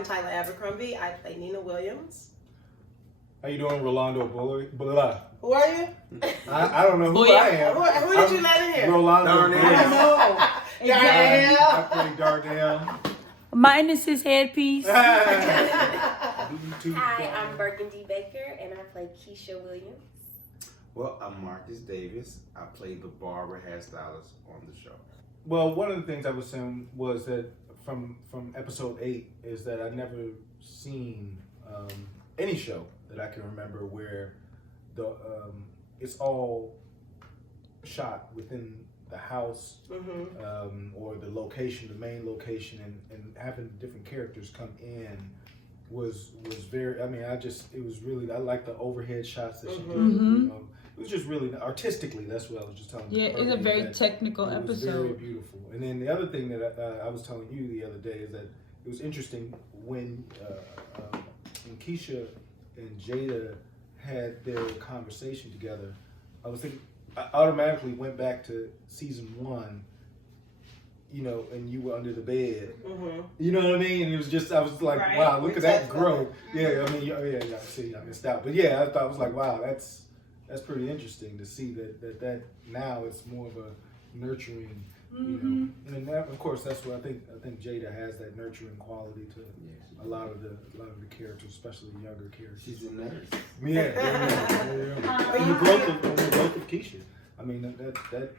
I'm Tyler Abercrombie. I play Nina Williams. How you doing, Rolando Blah? Who are you? I don't know who I am. Who did you let in here? Rolando. Darnell. I don't know. Darnell. I play Darnell. Mine is his headpiece. Hi, I'm Burgundy Baker, and I play Keisha Williams. Well, I'm Marcus Davis. I play the barber hairstylist on the show. Well, one of the things I was saying was that from episode 8 is that I've never seen any show that I can remember where the it's all shot within the house or the location, the main location, and having different characters come in was very. I mean, it was really. I like the overhead shots that she did. You know, it was just really artistically. That's what I was just telling you. Yeah, it's a very technical it episode. was very beautiful. And then the other thing that I was telling you the other day is that it was interesting when Keisha and Jada had their conversation together. I automatically went back to season 1, you know, and you were under the bed. You know what I mean? And it was just, I was like, wow, look at that growth. Yeah, I mean, yeah, see, I missed out. But yeah, I was like, wow, that's pretty interesting to see that now it's more of a nurturing, you know. And that, of course, that's what I think Jada has, that nurturing quality to a lot of the characters, especially the younger characters. She's a nurse. Yeah. And the growth of Keisha. I mean that.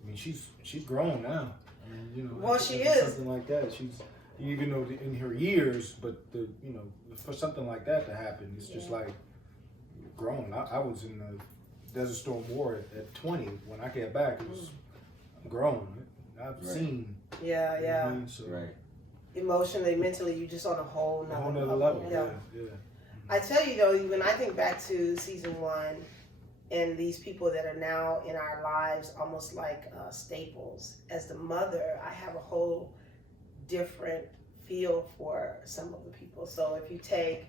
I mean she's grown now. I mean, you know. Well, she is something like that. She's even though in her years, but for something like that to happen, it's just like grown. I was in the Desert Storm War at 20 when I got back. It was I'm grown. I've seen. Yeah. You know what I mean? So, Right. Emotionally, mentally, you just on a whole nother level. Yeah. I tell you though, when I think back to season 1 and these people that are now in our lives almost like staples, as the mother, I have a whole different feel for some of the people. So if you take,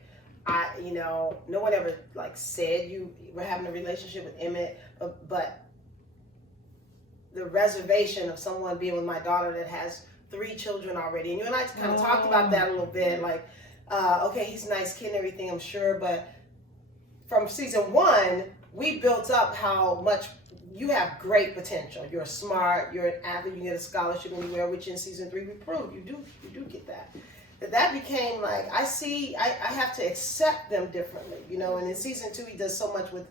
no one ever like said you were having a relationship with Emmett, but the reservation of someone being with my daughter that has 3 children already, and you and I kind of talked about that a little bit, like, okay, he's a nice kid and everything, I'm sure, but from season 1, we built up how much you have great potential. You're smart, you're an athlete, you get a scholarship anywhere, which in season 3 we proved you do get that. That became like, I have to accept them differently, you know, and in season 2 he does so much with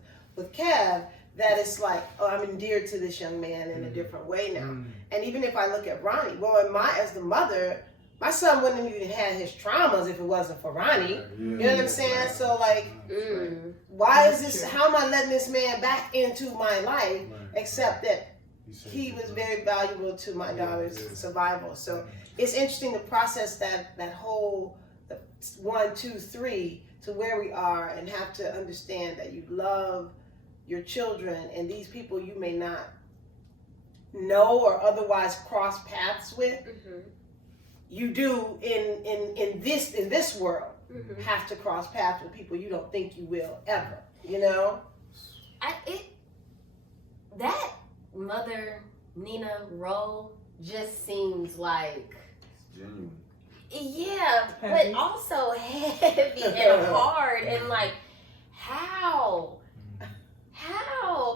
Kev that it's like, oh, I'm endeared to this young man in a different way now. And even if I look at Ronnie, well, as the mother, my son wouldn't have even had his traumas if it wasn't for Ronnie. You know what I'm saying? So like, why is this, how am I letting this man back into my life, except that he was very valuable to my daughter's survival. So it's interesting to process that whole 1, 2, 3 to where we are, and have to understand that you love your children and these people you may not know or otherwise cross paths with. You do in this world have to cross paths with people you don't think you will ever, you know? That mother Nina role just seems like Genuine. Yeah, but also heavy and hard, and like how?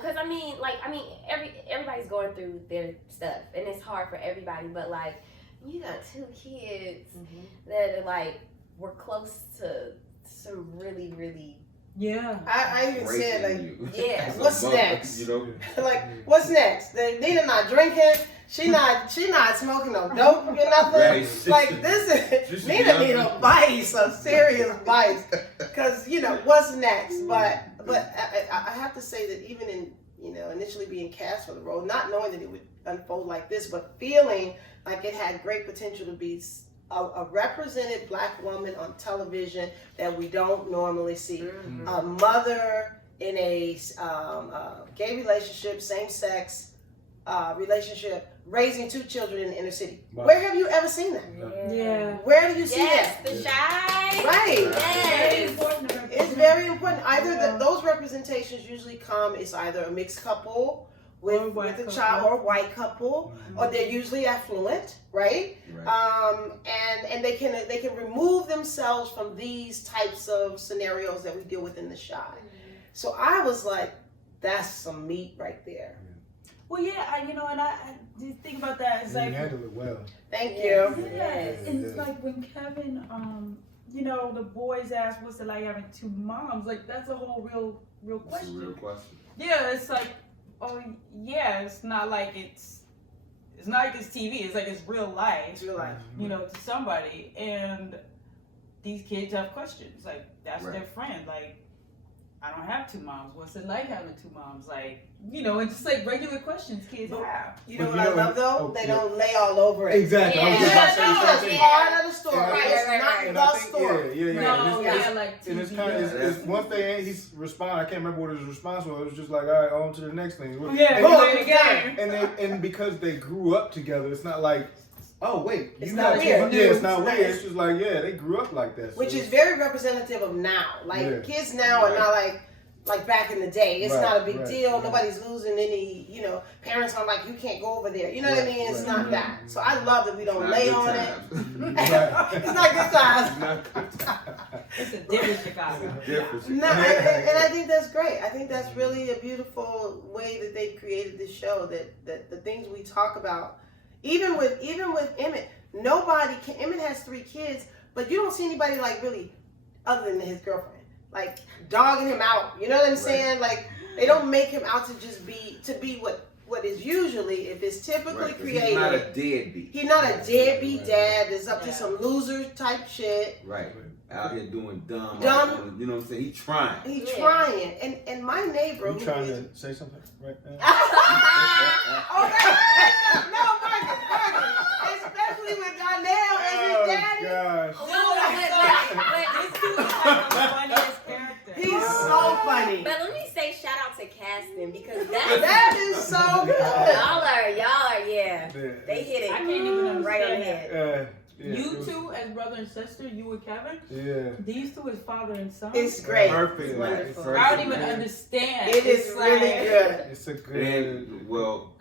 Because everybody's going through their stuff, and it's hard for everybody. But like, you got 2 kids that are like were close to some really, really. Yeah. I even said like, yeah. What's next? You know, like, what's next? Nina not drinking. She not smoking no dope or nothing. Right. Like this is Nina need a vice, a serious vice. Because what's next? But I have to say that even in initially being cast for the role, not knowing that it would unfold like this, but feeling like it had great potential to be a represented Black woman on television that we don't normally see. A mother in a gay relationship, same-sex relationship, raising 2 children in the inner city. Wow. Where have you ever seen that? Yeah. Where do you see that? The Shy. Right. Yes. It's very important. Either those representations usually come, it's either a mixed couple with a child or a white couple, or they're usually affluent, right? And they can remove themselves from these types of scenarios that we deal with in the Chi. So I was like, that's some meat right there. Well, yeah, I just think about that. It's And like, you handle it well. Thank you. yeah, and it's like when Kevin, the boys asked, "What's it like having two moms?" Like that's a whole real question. It's a real question. Yeah, it's like, oh yeah, it's not like it's TV. It's like it's real life. It's real life. To somebody, and these kids have questions. Like that's Right. their friend. Like, I don't have two moms. What's it like having two moms? Like, and just like regular questions kids have. You know what I love though? They don't lay all over it. Exactly. I was just about to say the same That's thing. part of the story. And I think- It's And not I the think, story. yeah. No, And yeah, like and it's TV kind does. of it's one thing he's respond. I can't remember what his response was. It was just like, all right, on to the next thing. Yeah, and, play the game. and because they grew up together, it's not like, oh wait, It's you not have weird. two- Yeah, it's not It's weird. not- It's just like, yeah, they grew up like that. So Which is very representative of now. Like Yeah. kids now are not like back in the day. It's Right, not a big right, deal. right. Nobody's losing any, parents are like, you can't go over there. You know what I Right, mean? It's right. not that. So I love that we don't lay on it. Right. It's not good times. It's a different Chicago. No, and I think that's great. I think that's really a beautiful way that they've created this show. That the things we talk about, even with Emmett, Emmett has 3 kids, but you don't see anybody like really other than his girlfriend, like dogging him out. You know what I'm saying? Like they don't make him out to just be what is usually, if it's typically created. He's not a deadbeat. He's not a deadbeat Right. dad that's up to some loser type shit. Right. Out here doing dumb. You know what I'm saying? He's trying. He's trying, and my neighbor. You who trying is- to say something right now? Okay. No, Marcus. Especially with Donnell and his daddy. Gosh. This dude is like the funniest character. He's so funny. But let me say shout out to casting because That is so good. y'all are Yeah. they hit it I can't even right on the understand head. Yeah, You it was- two as brother and sister, you and Kevin. Yeah. These two as father and son. It's great. Perfect. Wonderful. Perfect, I don't even man. understand. It is It's really like- good. It's a good. And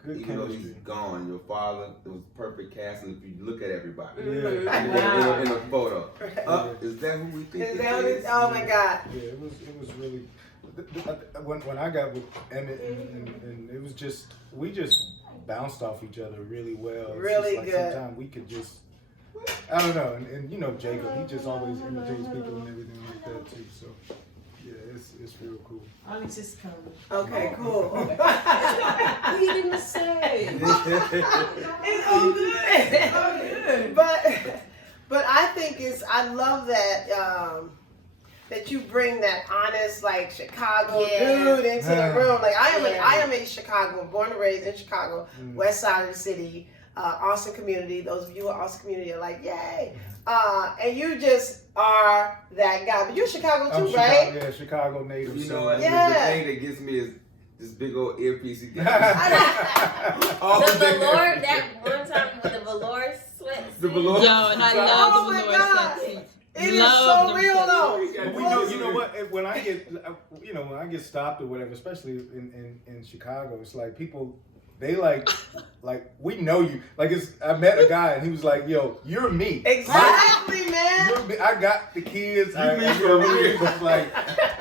Good even though he's chemistry. gone, your father was perfect casting. If you look at everybody, Mhm. Wow. in a photo, is that who we think Is it that what it- is? oh my God. Yeah, it was really. When I got with Emmett and it was just we just bounced off each other really well. It's Really just like good. Sometimes we could just. I don't know, and Jacob, he just always imitates people and everything like that too. So yeah, it's real cool. Alex is coming. Okay, cool. What you didn't say? It's all good. It's all good. But I think I love that that you bring that honest like Chicago dude into the room. Like I am a Chicago, born and raised in Chicago, west side of the city, Austin community. Those of you who are Austin community are like, yay. And you just are that guy. But you're Chicago too, right? Yeah, Chicago native. You so- know what? Yeah. The thing that gets me is this big old earpiece he got. The velour, that one time with the velour sweat. The velour. Yo, and I love Oh the my velour God. sweat. It is so real though. You know what? When I get stopped or whatever, especially in Chicago, it's like people. They like we know you. Like I met a guy and he was like, "Yo, you're me. Exactly, man. You're me. I got the kids. It's like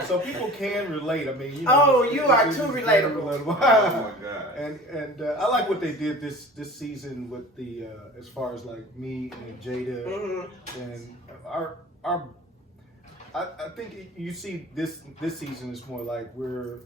so people can relate. I mean, Oh, you are it's too very relatable. Oh my God. And I like what they did this season with the as far as like me and Jada and our I think you see this season is more like we're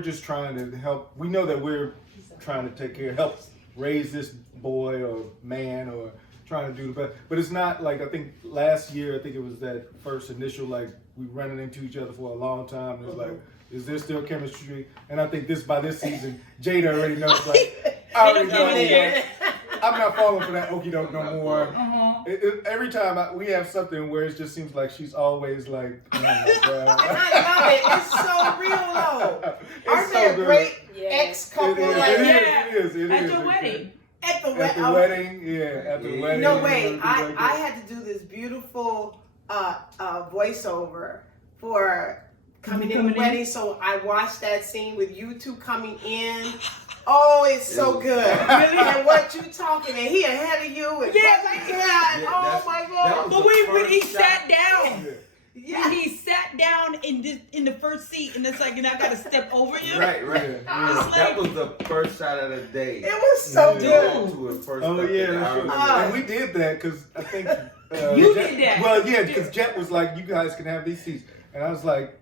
just trying to help. We know that we're trying to help raise this boy or man or trying to do the best. But it's not like, I think last year, I think it was that first initial, like we running into each other for a long time. It was like, is there still chemistry? And I think by this season, Jada already knows, like, I already know. I'm not falling for that okie doke no more. Every time we have something where it just seems like she's always like, oh my God. I love it. It's so real though. It's Aren't so they a good. great Yeah. ex-couple? It Like, is. At your wedding. at the At the wedding. wedding, yeah, at the wedding. No, wait. and everything like I that. had to do this beautiful voiceover for coming in the wedding. So I watched that scene with you two coming in. Oh, it's so good. Really? And what you talking, and he ahead of you. And oh my God. But when he sat down, yeah. he sat down in the first seat, and it's like, and I got to step over you. Right. It's That like, was the first shot of the day. It was so Yeah. good. To it first Oh step yeah, that I that's true. remember. And we did that because I think You Jet- did that. Well, yeah, because Jet was like, "You guys can have these seats," and I was like,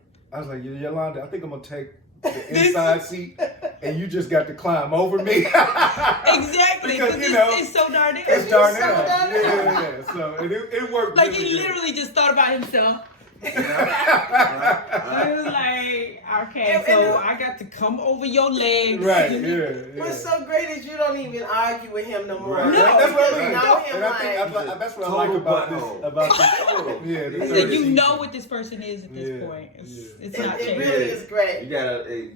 Yolanda, I think I'm gonna take the inside seat, and you just got to climb over me. exactly, Because, because you know, it's so darn It's it. darn so out. darn Yeah. So it worked. Like really he good. literally just thought about himself. He Right. was like, okay, And- so I got to come over your legs. Right. Yeah. What's so great is you don't even argue with him no more. Right. You That's what I really mean. know him And I think like, that's what I like Total about butthole. this. About this. Total. Yeah. He the said, third you season. know what this person is at this Yeah, point. It's yeah. not it changing. really is great. You gotta,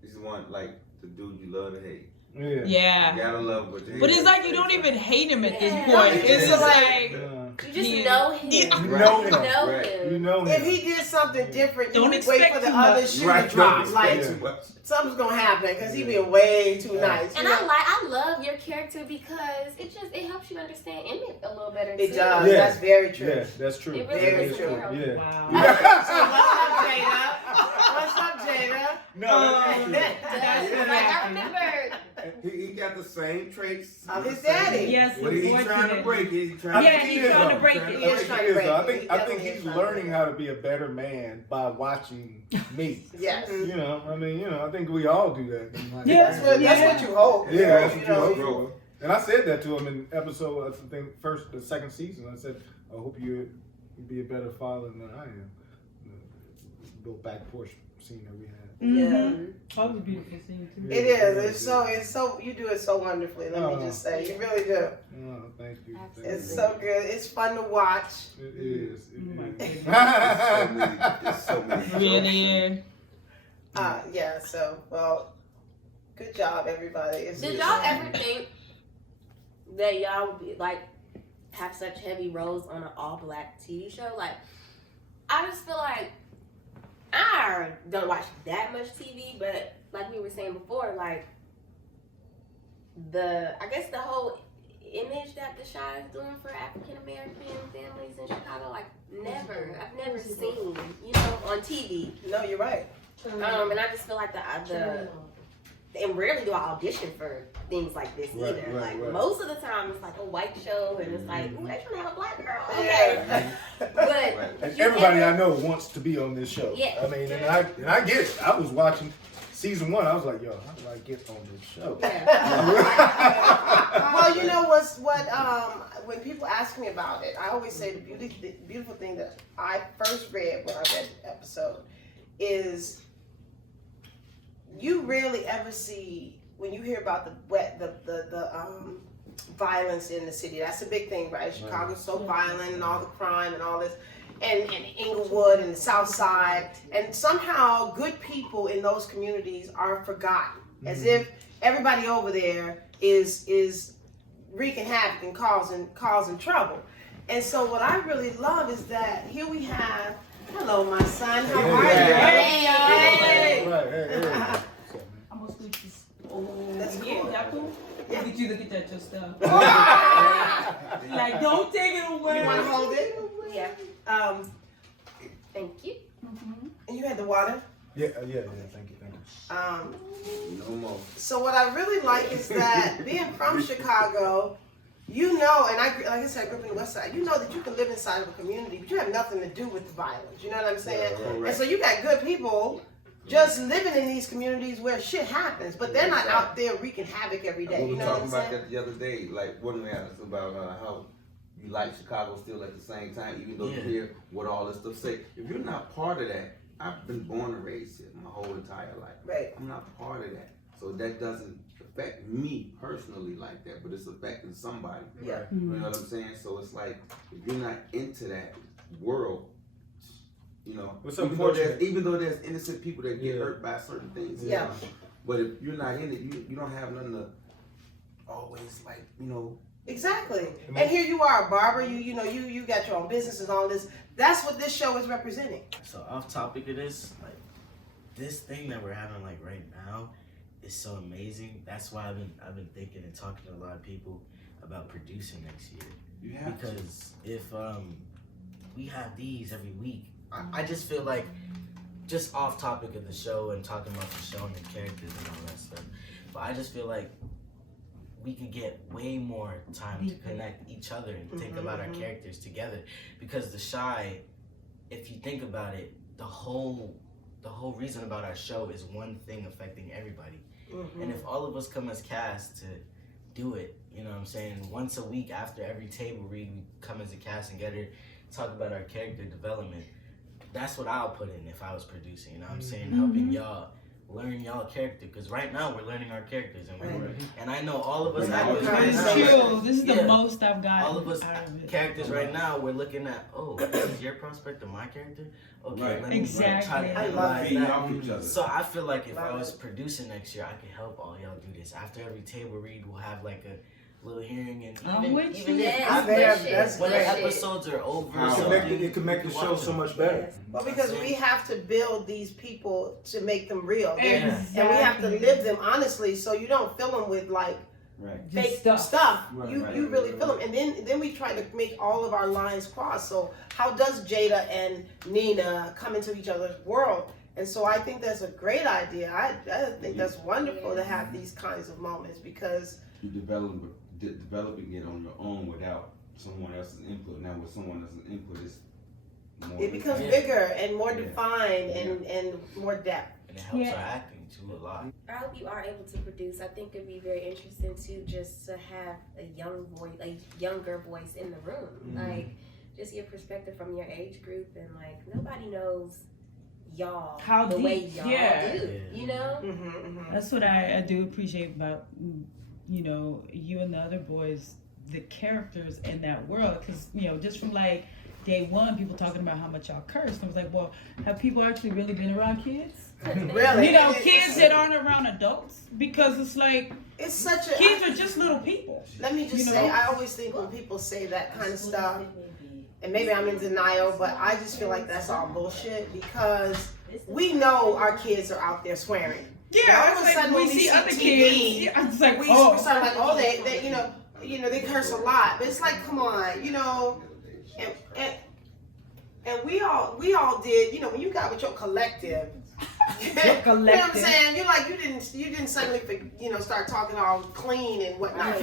he's one like the dude you love to hate. Yeah. You Yeah. gotta love what you hate. But it's like you don't even hate him at this Yeah. point. No, It's it's just like- like, You just Yeah. know him. Yeah. You Right. know You him. know Right. him. You know If him. he did something different, Don't you would wait expect for the too other much. shoe Right. to drop. Don't Like, expect too much. something's gonna happen because he being way too nice. And you know? I love your character because it helps you understand Emmett a little better It too. does. Yeah. That's very true. Yeah, that's true. It really Very is true. Yeah. wow. So what's up, Jada? What's up, Jada? No, that's true. Like, I remember. He got the same traits Of his daddy. Yes, But his he's voice trying did to it. break it. He's trying Yeah, to he's is, trying to though. break I it. He is think trying he to is, break though. it. He I think definitely he's is trying to learning break it. how to be a better man by watching me. Yes. You know, I mean, you know, I think we all do that. Yeah. That's what you hope. Yeah, that's what you know. hope for. And I said that to him in episode, I think, the second season. I said, I hope you be a better father than I am. The little back porch scene that we had. Mm-hmm. That was a beautiful scene too. It is. It's so. You do it so wonderfully. Let me just say, you really do. Oh, thank you. Thank It's you. so good. It's fun to watch. It is. Oh my It goodness. is. There's so many Really jokes. is. Yeah. So, well, good job, everybody. Did y'all ever think that y'all would be like have such heavy roles on an all-black TV show? Like, I just feel like I don't watch that much TV, but like we were saying before, like I guess the whole image that the Chi is doing for African American families in Chicago, like I've never seen, on TV. No, you're right. And I just feel like and rarely do I audition for things like this Right, either. right, Like right. most of the time it's like a white show and it's like, ooh, they trying to have a black girl. Yeah. Okay. But Right. And you everybody ever- I know wants to be on this show. Yeah. I mean, and I get it. I was watching season 1. I was like, yo, how do I get on this show? Well, you know when people ask me about it, I always say the beautiful thing that I first read when I read the episode is you rarely ever see when you hear about the violence in the city. That's a big thing, right? Chicago's so violent and all the crime and all this. And Inglewood and the South Side, and somehow good people in those communities are forgotten, as if everybody over there is wreaking havoc and causing trouble. And so what I really love is that here we have, hello my son, how are you? Hey. Right, hey. I'm gonna switch this. Oh, That's yeah, cool. that cool? Yeah. Look at you, look at that, your stuff. Like, don't take it away. You want to hold it? Yeah. Thank you. Mhm. And you had the water. Yeah, thank you. No more. So what I really like is that being from Chicago, and like I said, I grew up in the West Side. You know that you can live inside of a community, but you have nothing to do with the violence. You know what I'm saying? Right. And so you got good people just living in these communities where shit happens, but they're not out there wreaking havoc every day. We You were know what talking I'm about saying? that the other day, like when we asked about how you like Chicago still at the same time, even though you hear what all this stuff say. If you're not part of that, I've been born and raised here my whole entire life. Right. I'm not part of that. So that doesn't affect me personally like that, but it's affecting somebody. Yeah. You know what I'm saying? So it's like, if you're not into that world, What's even though there's innocent people that get hurt by certain things. Yeah. But if you're not in it, you don't have nothing to always Exactly. And here you are, a barber. You got your own business and all this. That's what this show is representing. So off topic of this, like this thing that we're having like right now is so amazing. That's why I've been thinking and talking to a lot of people about producing next year. You have to. Because if we have these every week, I just feel like, just off topic of the show and talking about the show and the characters and all that stuff, but I just feel like we could get way more time to connect each other and think about our characters together. Because The Shy, if you think about it, the whole reason about our show is one thing affecting everybody. And if all of us come as cast to do it, you know what I'm saying, once a week after every table read, we come as a cast and get talk about our character development. That's what I'll put in if I was producing, you know what I'm saying, helping y'all learn y'all character, because right now we're learning our characters, and I know all of us actors right now, this is the most I've gotten. all of us characters right now, we're looking at, oh, this is your prospect of my character, okay, let me try to analyze that. So I feel like if I was producing next year, I could help all y'all do this. After every table read, we'll have like a little hearing, and even if when the episodes are over, it can make the show so much better. Well, because we have to build these people to make them real, Exactly. and we have to live them honestly, so you don't fill them with like fake stuff. You really feel them, and then we try to make all of our lines cross. So how does Jada and Nina come into each other's world? And so I think that's a great idea. I think that's wonderful to have these kinds of moments, because you developing it on your own without someone else's input. Now with someone else's input, it's more, it becomes bigger and more defined and more depth. And it helps our acting too a lot. I hope you are able to produce. I think it'd be very interesting too, just to have a younger voice in the room. Like, just your perspective from your age group, and like nobody knows y'all How the deep, way y'all do. You know? That's what I do appreciate about, you know, you and the other boys, the characters in that world. Because, you know, just from like day one, people talking about how much y'all curse. I was like, well, have people actually really been around kids? Really? You know, kids that aren't around adults? Because it's like, it's such a kids are just little people. Let me just say, I always think when people say that kind of stuff, and maybe I'm in denial, but I just feel like that's all bullshit, because we know our kids are out there swearing. Yeah, all of a sudden when we see other TV, kids, it's like, we start like, oh, they you know, they curse a lot. But it's like, come on, you know, and we all did, you know, when you got with your collective. You know what I'm saying? You're like, you didn't suddenly, you know, start talking all clean and whatnot.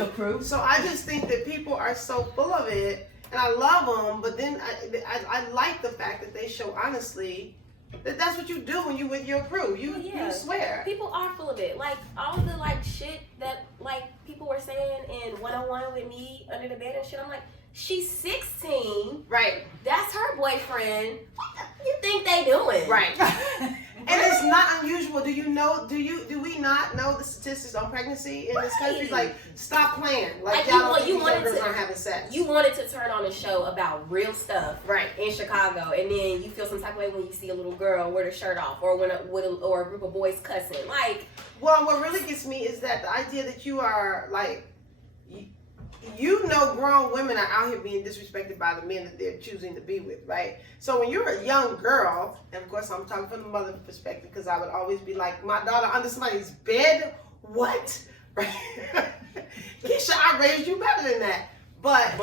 So I just think that people are so full of it, and I love them. But then I like the fact that they show honestly that that's what you do when you with your crew. You swear. People are full of it. Like all of the like shit that like people were saying in 101 with me under the bed and shit. I'm like, she's 16. Right. That's her boyfriend. What the, you think they doing? Right. And it's not unusual. Do we not know the statistics on pregnancy in this country? Like, stop playing. Like y'all don't think these girls aren't having sex. You wanted to turn on a show about real stuff, right, in Chicago, and then you feel some type of way when you see a little girl with her shirt off, or when or a group of boys cussing. Like, well, what really gets me is that the idea that you are like, you know, grown women are out here being disrespected by the men that they're choosing to be with, right? So when you're a young girl, and of course I'm talking from the mother perspective, because I would always be like, my daughter under somebody's bed? What? Right? Keisha, I raised you better than that. But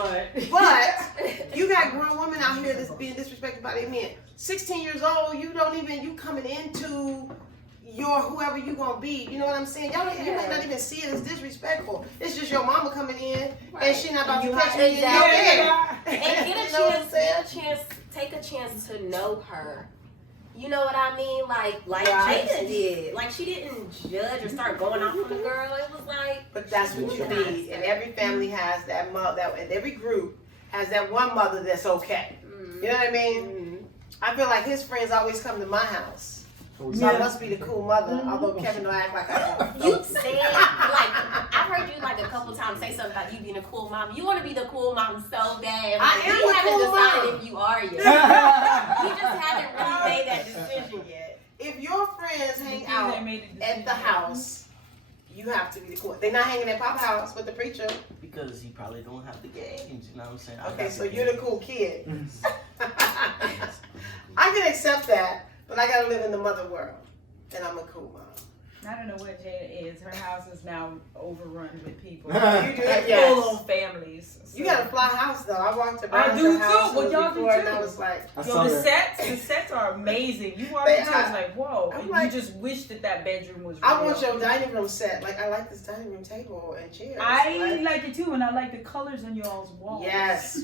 you got grown women out here that's being disrespected by their men. 16 years old, you coming into your whoever you gonna be, you know what I'm saying? You might not even see it as disrespectful. It's just your mama coming in, and she not about to catch me in your bed. And get take a chance to know her. You know what I mean? Like Jada did. Like, she didn't judge or start going off on the girl. It was like, but that's what you need, and every family has that mother, and every group has that one mother that's okay. You know what I mean? I feel like his friends always come to my house. So I must be the cool mother, although Kevin don't act like I do. You said, like, I've heard you like a couple times say something about you being a cool mom. You want to be the cool mom so bad. I am we a haven't cool decided mom. if you are yet. We just haven't really made that decision yet. If your friends hang out at the house, you have to be the cool. They're not hanging at Papa's house with the preacher. Because he probably don't have the games, you know what I'm saying? Okay, so you're the cool kid. I can accept that. But I gotta live in the mother world. and I'm a cool mom. I don't know what Jada is. Her house is now overrun with people. You do Like yes. full on families. You got a fly house though. I walked I around do your too. house Well, y'all do before, and too. I was like, I Yo, saw the that. sets are amazing. You walk They into it, it's are. like, whoa. I'm And like- you just wish that bedroom was real. I want your dining room set. Like I like this dining room table and chairs. I like it too, and I like the colors on y'all's walls. Yes.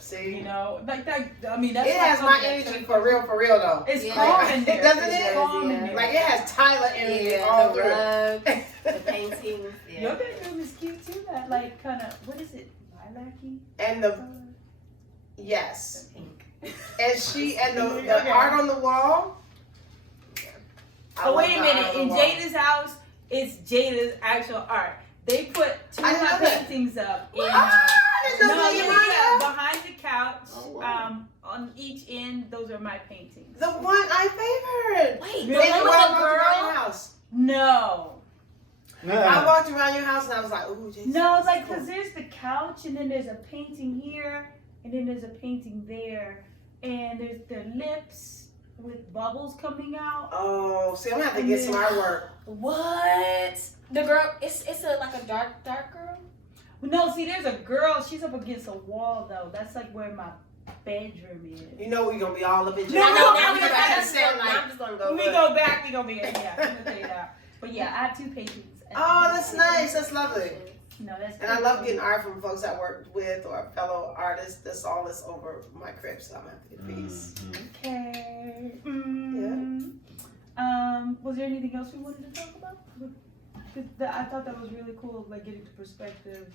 See, You know, like that. I mean, that's it why has something my that energy turns- for real though. It's Yeah. calm in there. Doesn't It's it? calm in Yeah. there. Like it has Tyler energy Yeah, all the through. rug, it. the paintings. Your Yeah. bedroom is cute too. That like kind of what is it? Lilac-y And the color? yes, Pink. and she and the Okay. art on the wall. I Oh love wait a the minute! art on In the wall. Jada's house, it's Jada's actual art. They put two I of my love it. paintings up in. Ah, there's No, nothing yeah, in there. behind the couch. Oh, wow. On each end, those are my paintings. The one I favored. Wait, Really? the Maybe one when I with the walked around your girl. house. No, I walked around your house and I was like, ooh, Jason, no, this like is cool. because there's the couch, and then there's a painting here, and then there's a painting there, and there's the lips with bubbles coming out. Oh, see, I'm gonna have to get some artwork. What? The girl? It's a like a dark girl. No, see, there's a girl. She's up against a wall though. That's like where my bedroom is. You know we're gonna be all up in No, jail. I know. no, Now no, we no, got no, to sound like. I'm just gonna go. When we look. go back, we gonna be yeah. I'm gonna tell you that. But yeah, I have two paintings. Oh, that's nice. That's lovely. No, that's. And I love getting art from folks I worked with or fellow artists. That's all that's over my crib, so I'm gonna have to get these. Okay. Was there anything else we wanted to talk about? I thought that was really cool, like getting the perspective,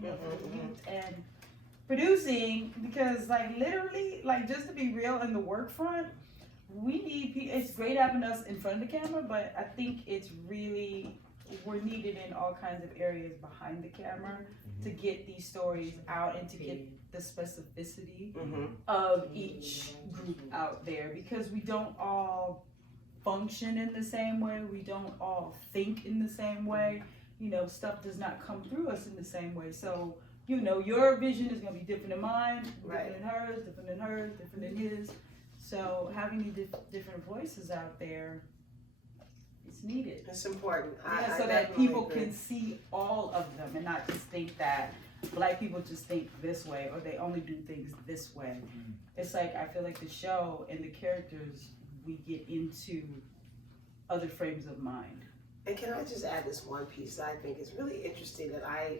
you know, for the youth and producing, because like literally, like just to be real in the work front, we need people. It's great having us in front of the camera, but I think it's really we're needed in all kinds of areas behind the camera to get these stories out and to get the specificity Mm-hmm. of each group out there, because we don't all function in the same way, we don't all think in the same way, you know, stuff does not come through us in the same way. So, you know, your vision is going to be different than mine, different than hers, different than hers, different than his. So having these different voices out there, it's needed. It's important. Yeah, I so that definitely people agree. can see all of them and not just think that Black people just think this way or they only do things this way. It's like I feel like the show and the characters, we get into other frames of mind. And can I just add this one piece that I think is really interesting that I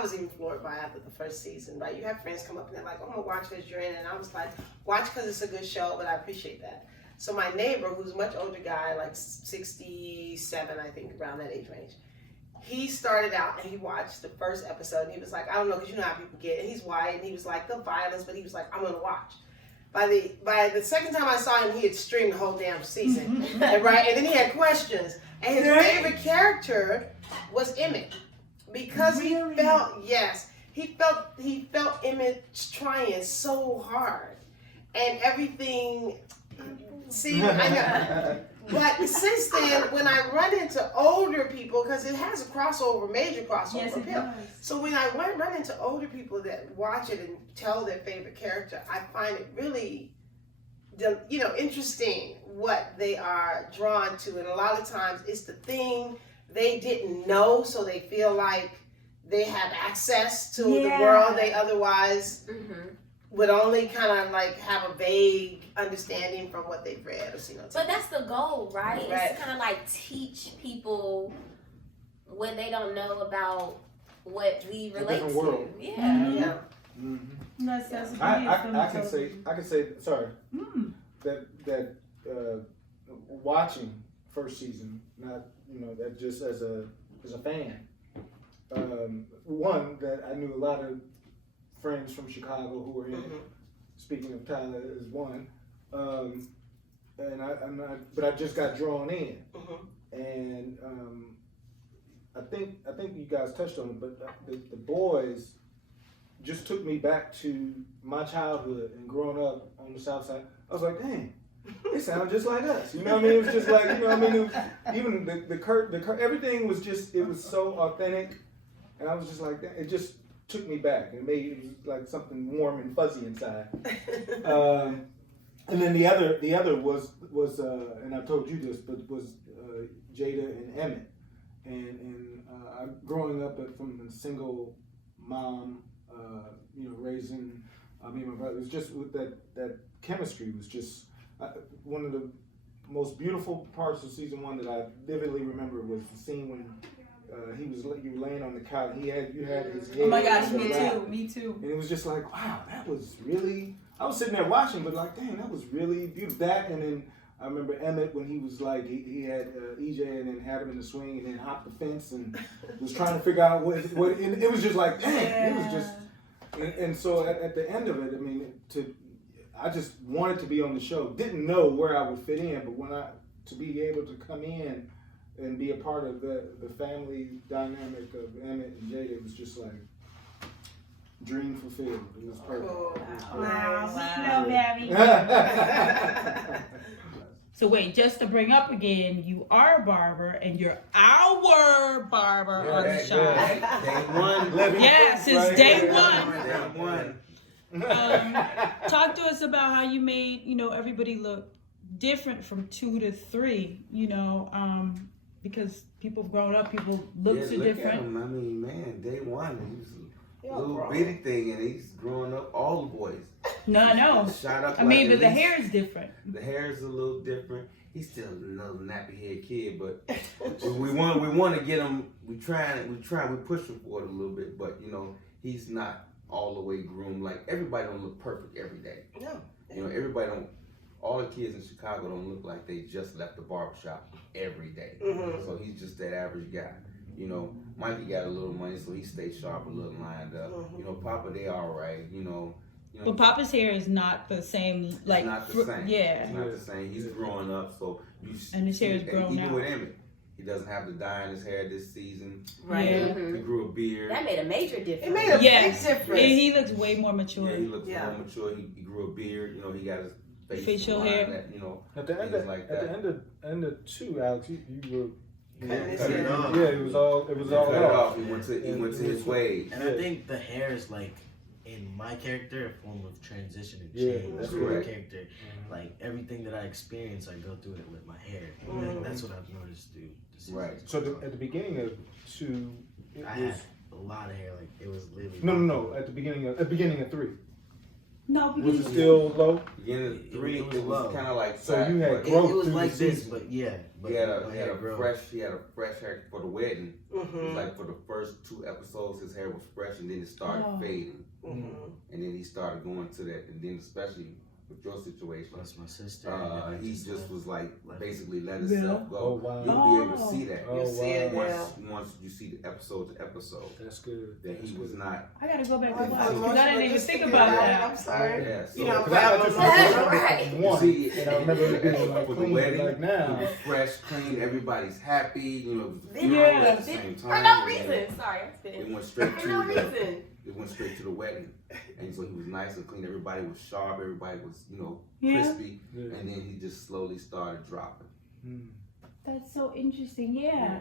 was even floored by after the first season, right? You have friends come up and they're like, oh, I'm gonna watch because you're in it. And I was like, watch because it's a good show, but I appreciate that. So my neighbor, who's a much older guy, like 67, I think, around that age range, he started out and he watched the first episode and he was like, I don't know, because you know how people get. And he's white and he was like, the violence, but he was like, I'm gonna watch. By the second time I saw him, he had streamed the whole damn season, and, right? And then he had questions. And his favorite character was Emmett, because Really? he felt Emmett trying so hard, and everything. See, I know. But since then, when I run into older people, because it has a crossover, major crossover Yes, it appeal. does. So when I run into older people that watch it and tell their favorite character, I find it really, interesting what they are drawn to. And a lot of times it's the thing they didn't know, so they feel like they have access to the Yeah. world they otherwise Mm-hmm. would only kind of like have a vague understanding from what they've read or seen on TV. But that's the goal, right? Right. It's to kind of like teach people what they don't know about what we relate different to. world. Yeah. Mhm. Yeah. That's the I beauty of film can television. say sorry Mm. that watching first season, not that just as a fan. One that I knew a lot of friends from Chicago who were in it. Mhm. Speaking of Tyler, is one, but I just got drawn in, Mhm. and I think you guys touched on it, but the boys just took me back to my childhood and growing up on the South Side. I was like, dang, they sound just like us. You know what I mean? It was just like, It was, even the everything was just, it was so authentic, and I was just like, it just took me back and it was like something warm and fuzzy inside. And then the other was and I told you this, but was Jada and Emmett, and growing up from a single mom, raising me and my brother, it was just with that chemistry was just one of the most beautiful parts of season 1 that I vividly remember was the scene when you were laying on the couch. You had his head. Oh my gosh, on the lap. me too. And it was just like, wow, that was really. I was sitting there watching, but like, dang, that was really beautiful. That, and then I remember Emmett when he was like, he had EJ and then had him in the swing and then hopped the fence and was trying to figure out what and it was just like, dang, it was just. And so at the end of it, I mean, I just wanted to be on the show. Didn't know where I would fit in, but to be able to come in and be a part of the family dynamic of Emmett and Jada, it was just like dream fulfilled. It was perfect. Oh, Wow. nice. No, Babby. So wait, just to bring up again, you are a barber and you're our barber on the show. Day one. Yeah, since day one. Talk to us about how you made, everybody look different from 2 to 3, because people have grown up, people looks are look different. At him. I mean, man, day one, he was Yeah, a little bro. bitty thing, and he's growing up. All the boys. No. Shot up. I mean, like but at the least- hair is different. The hair is a little different. He's still another nappy head kid, but we want to get him. We push him for it a little bit, but he's not all the way groomed. Like everybody don't look perfect every day. No. Everybody don't. All the kids in Chicago don't look like they just left the barbershop every day. Mhm. So he's just that average guy. Mikey got a little money, so he stays sharp, a little lined up. Mhm. Papa, they all right. But Papa's hair is not the same, like, it's not the same. yeah. It's not the same. He's growing up, so And his hair is grown even out. with Emmett, he doesn't have the dye in his hair this season. Right. Yeah. He grew a beard. That made a major It difference. made a Yes. big And difference. he looks way more mature. Yeah, he looks Yeah. more mature. He grew a beard. He got his Facial line hair. That, At the end things like that. end of 2, Alex, you were. Cutting his cut it hair. off. Yeah, it was all Cut it off. off. He went to his ways. And I think the hair is like, in my character, a form of transition and Yeah, change that's for my correct. character. Like everything that I experience, I go through it with my hair. Mhm. Like, that's what I've noticed through the season. Right. So at the beginning of 2, it I was had a lot of hair. Like it was literally. no. At the beginning of 3, No, was because it still low? Beginning of 3, It was it was low. kind of like So fat, you had but It growth was through like the this, season. but yeah. But he had my hair grew. a fresh hair for the wedding. It was Mhm. like for the first 2 episodes, his hair was fresh, and then it started Oh. fading, Mhm. and then he started going to that, and then especially with your situation, Plus my sister. and then I he just left. was like left. basically let Yeah. himself go. Oh, wow. You'll be able to Oh. see that Oh, You see it wow. now. once you see the episode to episode That's good. that he was not. I gotta go back I and watch feel because I didn't even emotional think just about thinking that. I'm sorry. Yeah, so, You know, Because I just Right. remember You one, see, and I remember it being like for the clean, wedding, like now. it was fresh, clean. Everybody's happy. It was the Yeah. funeral at the same time. For no and then reason. Sorry, I'm spitting. It went straight For to no the. reason. It went straight to the wedding, and so he was nice and clean. Everybody was sharp. Everybody was, Yeah. crispy. Yeah. And then he just slowly started dropping. Mm. That's so interesting. Yeah.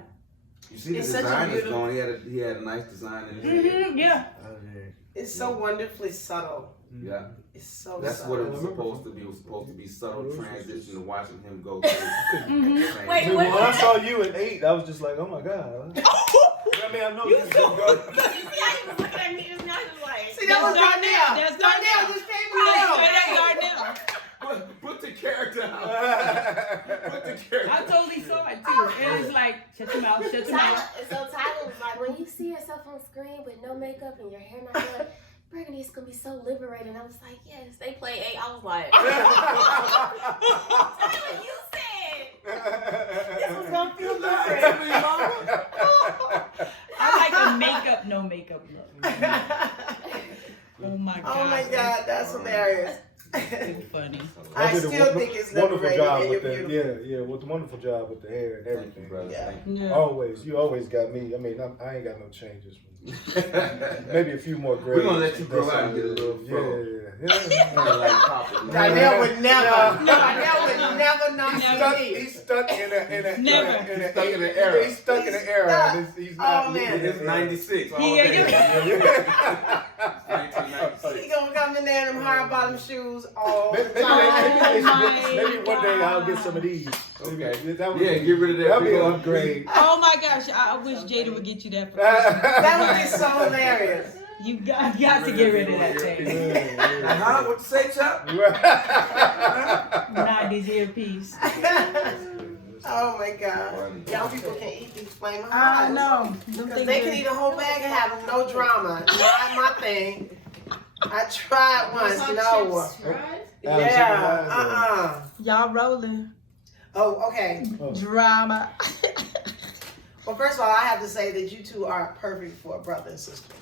You see, the It's such a design is beautiful- going. He had a nice design in his head. Yeah. Out there. It's so wonderfully subtle. Yeah, It's so that's subtle. what it was supposed to be. It was supposed to be subtle It was transition just- to watching him go through. Mhm. the same Wait, thing. When I saw you at 8, I was just like, oh my god. I mean, I know you See how you was looking at me just now, just like. See, that was Darnell. That's Darnell Darnell. just came Straight in. up Darnell. Put the character out. Put the character. I totally saw it too. It was like, shut your mouth, shut your Tyler, mouth. so Tyler was like, when you see yourself on screen with no makeup and your hair not done, Brittany, it's gonna be so liberating. I was like, yes, they play 8. I was like, Tyler, you said this was gonna feel different. I like a makeup, no makeup look. Oh my god. Oh my God, that's hilarious. So funny. I did a still think it's wonderful liberating job and with you're the beautiful. with the wonderful job with the hair and Thank you, everything. brother. Yeah. Thank you. Yeah. Always, you always got me. I mean, I ain't got no changes. Maybe a few more grades. We're gonna let you grow out and get a little fro. Yeah. Kinda like Papa. Darnell would never. No. Darnell would never not Never. see me. He's stuck in a Never. in a Stuck in an era. He's stuck in an He's era. stuck. And he's not. Oh, man. It's 96. all Yeah, day. yeah. It's 1996. He gonna come in there in them hard bottom shoes all the Maybe, time. maybe one day I'll get some of these. Okay. That would Yeah, be, get rid of that. that'd be big an old- upgrade. Oh my gosh, I wish Jada would get you that for Christmas. That would be so hilarious. You got to get rid of that thing. Huh? What you say, Chop? Not this earpiece. Oh my God. Young people can eat these flaming I hot. know. Because they can eat a whole bag and have no drama. Not my thing. I tried once. No. Yeah. Y'all rolling. Oh, okay. Drama. Well, first of all, I have to say that you two are perfect for a brother and sister.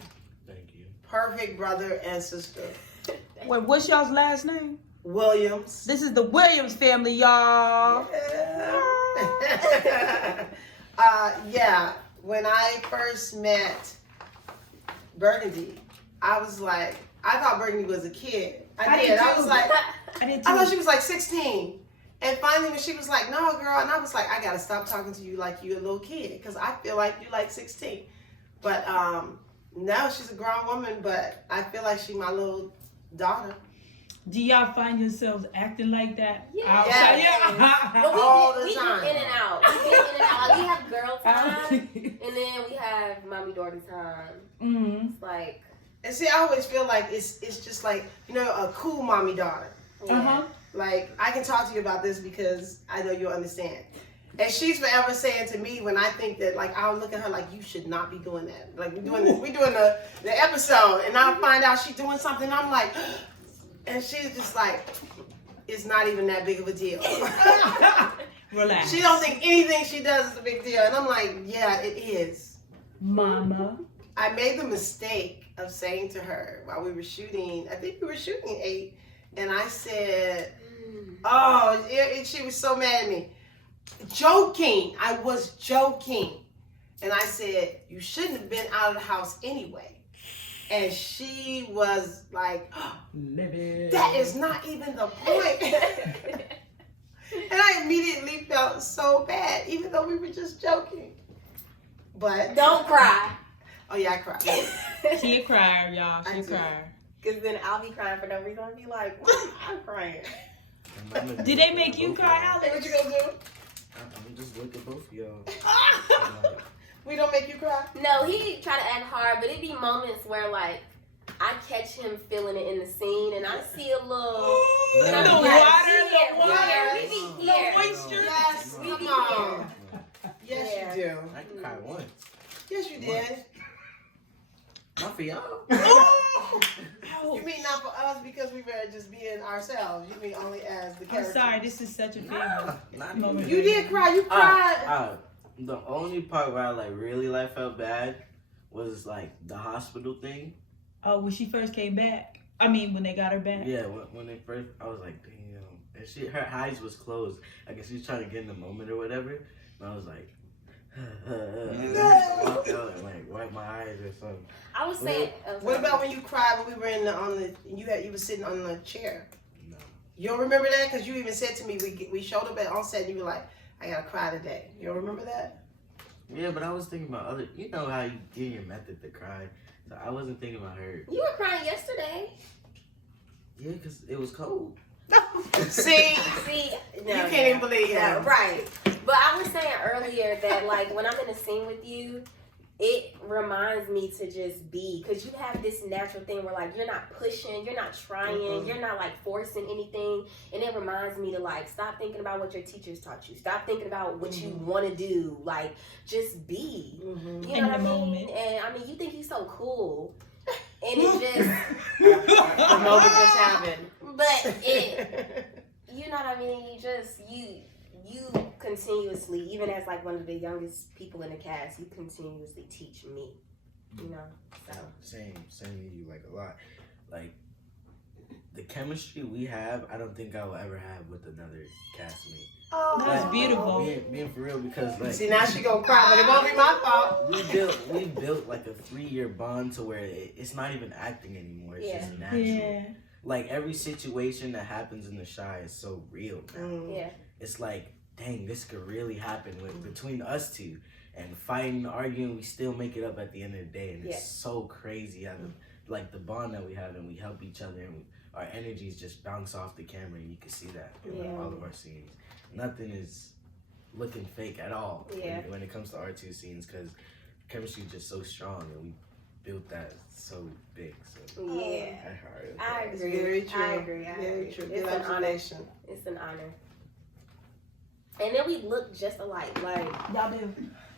Thank you. Perfect brother and sister. Wait, what's y'all's last name? Williams. This is the Williams family, y'all. Yeah. When I first met Burgundy, I was like, I thought Burgundy was a kid. I did. I was like, I thought she was like 16. And finally, when she was like, no, girl, and I was like, I gotta stop talking to you like you're a little kid, because I feel like you're like 16. But no, she's a grown woman, but I feel like she's my little daughter. Do y'all find yourselves acting like that? Yeah. Outside? Yeah. Yeah. But All the we time. get in and out. We get in and out. Like, we have girl time, and then we have mommy daughter time. Mm-hmm. It's like, And see, I always feel like it's just like, you know, a cool mommy daughter. yeah. Uh-huh. Like, I can talk to you about this because I know you'll understand. And she's forever saying to me when I think that, like, I'll look at her like, you should not be doing that. Like, we're doing the episode, and I'll find out she's doing something, I'm like, and she's just like, it's not even that big of a deal. Relax. She don't think anything she does is a big deal. And I'm like, yeah, it is. Mama. I made the mistake of saying to her while we were shooting, I think we were shooting 8, and I said, oh, she was so mad at me. Joking. I was joking. And I said, you shouldn't have been out of the house anyway. And she was like, oh, that is not even the point. And I immediately felt so bad, even though we were just joking. But Don't cry. oh yeah, I cried. She a crier, y'all. She I a do. crier. Because then I'll be crying for no reason. I'll be like, I'm crying. Did they make you cry, Alex? What you gonna do? I'm just look at both of y'all. We don't make you cry? No, he try to act hard, but it be moments where, like, I catch him feeling it in the scene, and I see a little... The and I'm water, like, the water. We be The here. moisture. Yes, We come be on. Yes, Yeah. you do. I can cry once. Yes, you did. Not for y'all. You mean not for us because we were just being ourselves. You mean only as the I'm character. sorry, this is such a favorite Not moment. You did cry. You cried. The only part where I really felt bad was like the hospital thing. Oh, when she first came back. I mean, when they got her back. Yeah, when they first, I was like, damn. And her eyes was closed. I guess she was trying to get in the moment or whatever. And I was like, and I just walked out and like wiped my eyes or something. I was saying... What about when you cried when we were you were sitting on the chair? No. You don't remember that? Because you even said to me, we showed up at on set and you were like, I gotta cry today. You don't remember that? Yeah, but I was thinking about other. You know how you get your method to cry. So I wasn't thinking about her. You were crying yesterday. Yeah, because it was cold. See? See? You can't even believe No, him. right. But I was saying earlier that, like, when I'm in a scene with you, it reminds me to just be, because you have this natural thing where, like, you're not pushing, you're not trying, you're not, like, forcing anything, and it reminds me to, like, stop thinking about what your teachers taught you, stop thinking about what you want to do, like, just be, you know In what I the mean? moment. And, I mean, you think you're so cool, and it just, The moment just happened. but it, you know what I mean, you continuously, even as like one of the youngest people in the cast, you continuously teach me, you know. So Same to you like a lot. Like the chemistry we have, I don't think I will ever have with another castmate. Oh, That's beautiful. Being for real, because like See, now she gonna cry, but it won't be my fault. we built like a 3-year bond to where it's not even acting anymore. It's just natural. Yeah. Like every situation that happens in the Shy is so real now. yeah, It's like, dang, this could really happen between us two. And fighting, arguing, we still make it up at the end of the day. And it's so crazy how like the bond that we have, and we help each other, and our energies just bounce off the camera, and you can see that in like, all of our scenes. Nothing is looking fake at all when it comes to our two scenes, because chemistry is just so strong, and we built that so big. So Yeah. I agree. Very true. I agree. Very true. It's Good an honor. observation. It's an honor. And then we look just alike. Like, Y'all do.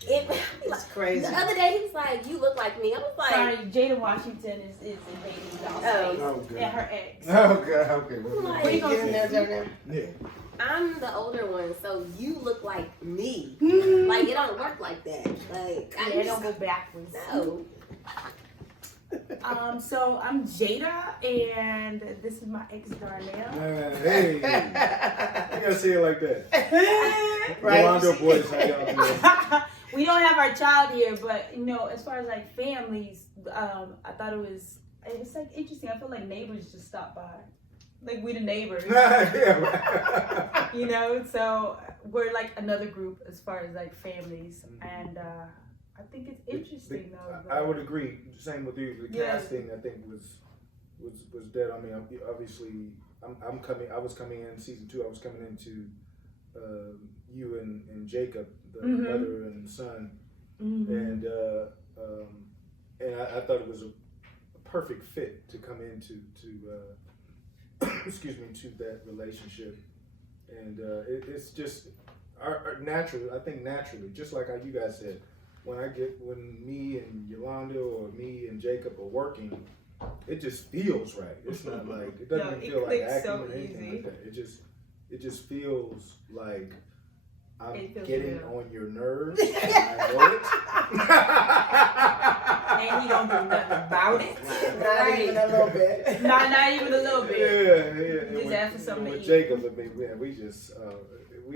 It's crazy. the other day he was like, "You look like me." I was like, Sorry, Jada Washington is invading y'all's space. Okay. And her ex. Okay. Like- What are you getting there, Jordan? Yeah. "I'm the older one, so you look like me. Mm-hmm. Like, it don't work like that. Like, I They just don't go backwards. no." So I'm Jada, and this is my ex Darnell. Hey, you gotta say it like that. Right. Yolanda boys, how y'all doing? We don't have our child here, but as far as like families, I thought it's like interesting. I feel like neighbors just stop by, like we the neighbors, Yeah. So we're like another group as far as like families, and I think it's interesting though. I would agree. Same with you. The Yeah. casting, I think, was dead. I mean, obviously, I was coming in season 2. I was coming into you and Jacob, the mother and son, and I thought it was a perfect fit to come into excuse me, to that relationship, and it's just naturally. I think naturally, just like how you guys said. When me and Yolanda or me and Jacob are working, it just feels right. It's not like it doesn't feel like acting so or anything easy. like that. It just feels like I'm It feels getting real. on your nerves. And I know it. And he don't do nothing about it. Not even a little bit. Not even a little bit. Yeah. Just ask for something to with eat. Jacob, I mean, man, we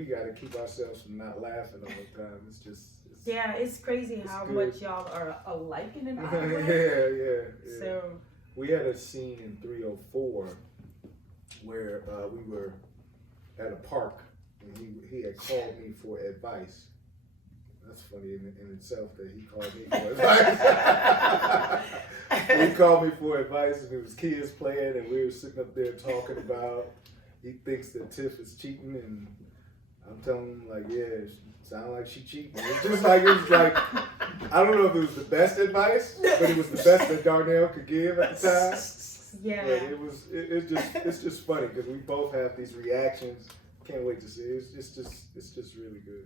got to keep ourselves from not laughing all the time. It's just. Yeah, it's crazy It's how good. much y'all are alike in an Yeah, odd way. yeah. So We had a scene in 304 where we were at a park and he had called me for advice. That's funny in itself that he called me for advice. He called me for advice and it was kids playing and we were sitting up there talking about he thinks that Tiff is cheating and I'm telling him like, yeah, sound like she cheating. It was like I don't know if it was the best advice, but it was the best that Darnell could give at the time. yeah. But it's just funny because we both have these reactions. Can't wait to see it. It's just really good.